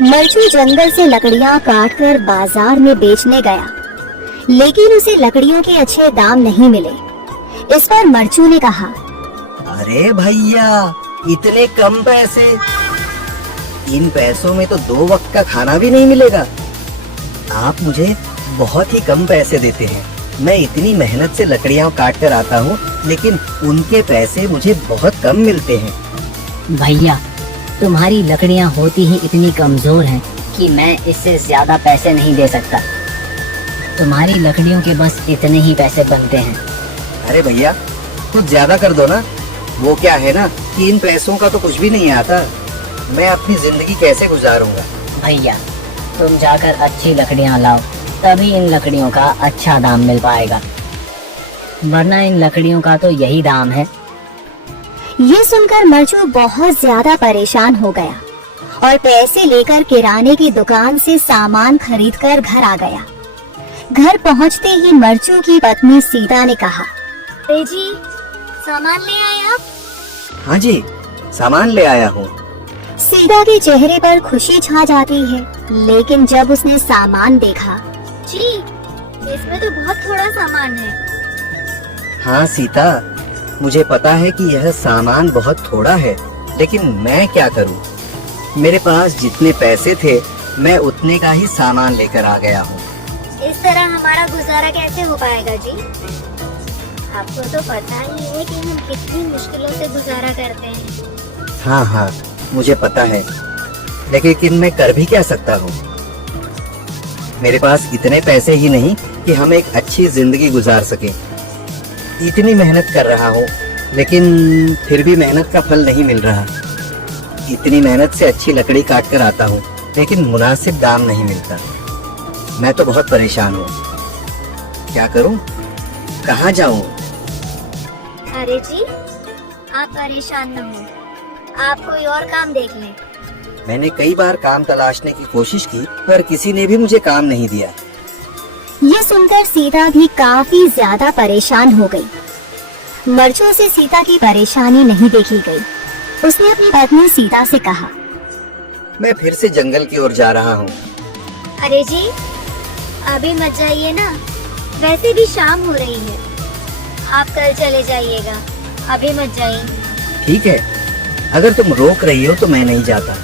मरचू जंगल से लकड़ियां काटकर बाजार में बेचने गया, लेकिन उसे लकड़ियों के अच्छे दाम नहीं मिले। इस पर मरचू ने कहा, अरे भैया, इतने कम पैसे? इन पैसों में तो 2 वक्त का खाना भी नहीं मिलेगा। आप मुझे बहुत ही कम पैसे देते हैं। मैं इतनी मेहनत से लकड़ियां काट कर आता हूँ, लेकिन उनके पैसे मुझे बहुत कम मिलते हैं। भैया, तुम्हारी लकड़ियाँ होती ही इतनी कमजोर हैं कि मैं इससे ज्यादा पैसे नहीं दे सकता। तुम्हारी लकड़ियों के बस इतने ही पैसे बनते हैं। अरे भैया, कुछ ज्यादा कर दो ना। वो क्या है ना कि इन पैसों का तो कुछ भी नहीं आता। मैं अपनी जिंदगी कैसे गुजारूंगा? भैया, तुम जाकर अच्छी लकड़ियाँ लाओ, तभी इन लकड़ियों का अच्छा दाम मिल पाएगा, वरना इन लकड़ियों का तो यही दाम है। ये सुनकर मरचू बहुत ज्यादा परेशान हो गया और पैसे लेकर किराने की दुकान से सामान खरीदकर घर आ गया। घर पहुंचते ही मरचू की पत्नी सीता ने कहा, जी, सामान ले आए आप? हाँ जी, सामान ले आया हूँ। सीता के चेहरे पर खुशी छा जाती है, लेकिन जब उसने सामान देखा, जी, इसमें तो बहुत थोड़ा सामान है। हाँ सीता, मुझे पता है कि यह सामान बहुत थोड़ा है, लेकिन मैं क्या करूँ? मेरे पास जितने पैसे थे, मैं उतने का ही सामान लेकर आ गया हूँ। इस तरह हमारा गुजारा कैसे हो पाएगा जी? आपको तो पता ही है कि हम कितनी मुश्किलों से गुजारा करते हैं। हाँ हाँ, मुझे पता है, लेकिन मैं कर भी क्या सकता हूँ? मेरे पास इतने पैसे ही नहीं कि हम एक अच्छी जिंदगी गुजार सके। इतनी मेहनत कर रहा हूँ, लेकिन फिर भी मेहनत का फल नहीं मिल रहा। इतनी मेहनत से अच्छी लकड़ी काट कर आता हूँ, लेकिन मुनासिब दाम नहीं मिलता। मैं तो बहुत परेशान हूँ। क्या करूँ? कहाँ जाऊँ? अरे जी, आप परेशान न हो, आप कोई और काम देख लें। मैंने कई बार काम तलाशने की कोशिश की, पर किसी ने भी मुझे काम नहीं दिया। ये सुनकर सीता भी काफी ज्यादा परेशान हो गई। मरचू से सीता की परेशानी नहीं देखी गई। उसने अपनी पत्नी सीता से कहा, मैं फिर से जंगल की ओर जा रहा हूँ। अरे जी, अभी मत जाइए ना, वैसे भी शाम हो रही है। आप कल चले जाइएगा, अभी मत जाइए। ठीक है, अगर तुम रोक रही हो तो मैं नहीं जाता।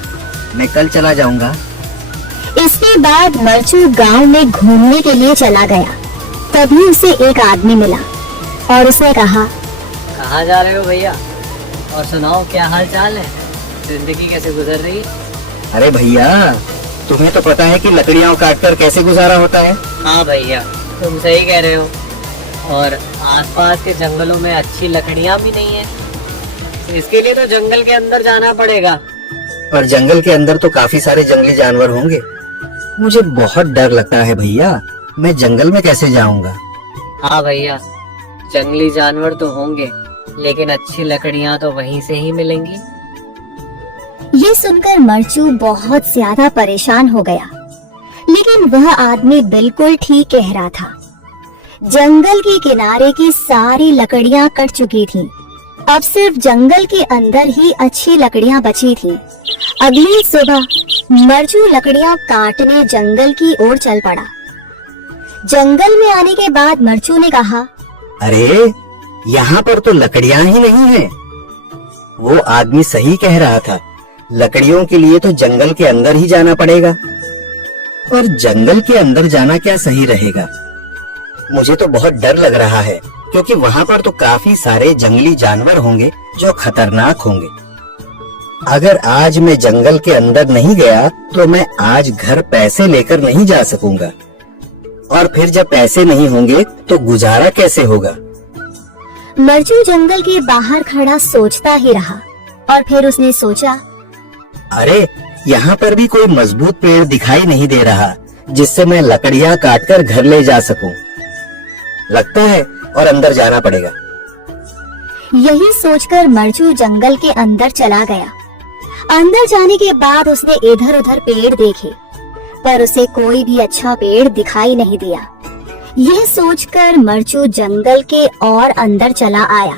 मैं कल चला जाऊंगा। इसके बाद मरचू गांव में घूमने के लिए चला गया। तभी उसे एक आदमी मिला और उसने कहा, कहाँ जा रहे हो भैया? और सुनाओ, क्या हाल चाल है? जिंदगी कैसे गुजर रही है? अरे भैया, तुम्हें तो पता है कि लकड़ियाँ काट कर कैसे गुजारा होता है। हाँ भैया, तुम सही कह रहे हो। और आसपास के जंगलों में अच्छी लकड़ियाँ भी नहीं है, इसके लिए तो जंगल के अंदर जाना पड़ेगा। पर जंगल के अंदर तो काफी सारे जंगली जानवर होंगे। मुझे बहुत डर लगता है भैया, मैं जंगल में कैसे जाऊंगा? हाँ भैया, जंगली जानवर तो होंगे, लेकिन अच्छी लकड़ियाँ तो वहीं से ही मिलेंगी। ये सुनकर मरचू बहुत ज्यादा परेशान हो गया, लेकिन वह आदमी बिल्कुल ठीक कह रहा था। जंगल के किनारे की सारी लकड़ियां कट चुकी थीं। अब सिर्फ जंगल के अंदर ही अच्छी लकड़ियां बची थीं। अगली सुबह मरचू लकड़ियां काटने जंगल की ओर चल पड़ा। जंगल में आने के बाद मरचू ने कहा, अरे, यहाँ पर तो लकड़ियाँ ही नहीं है। वो आदमी सही कह रहा था, लकड़ियों के लिए तो जंगल के अंदर ही जाना पड़ेगा। और जंगल के अंदर जाना क्या सही रहेगा? मुझे तो बहुत डर लग रहा है, क्योंकि वहाँ पर तो काफी सारे जंगली जानवर होंगे जो खतरनाक होंगे। अगर आज मैं जंगल के अंदर नहीं गया तो मैं आज घर पैसे लेकर नहीं जा सकूंगा, और फिर जब पैसे नहीं होंगे तो गुजारा कैसे होगा? मरचू जंगल के बाहर खड़ा सोचता ही रहा और फिर उसने सोचा, अरे, यहाँ पर भी कोई मजबूत पेड़ दिखाई नहीं दे रहा जिससे मैं लकड़ियाँ काटकर घर ले जा सकूं। लगता है और अंदर जाना पड़ेगा। यही सोचकर मरचू जंगल के अंदर चला गया। अंदर जाने के बाद उसने इधर उधर पेड़ देखे, पर उसे कोई भी अच्छा पेड़ दिखाई नहीं दिया। यह सोचकर मरचू जंगल के और अंदर चला आया।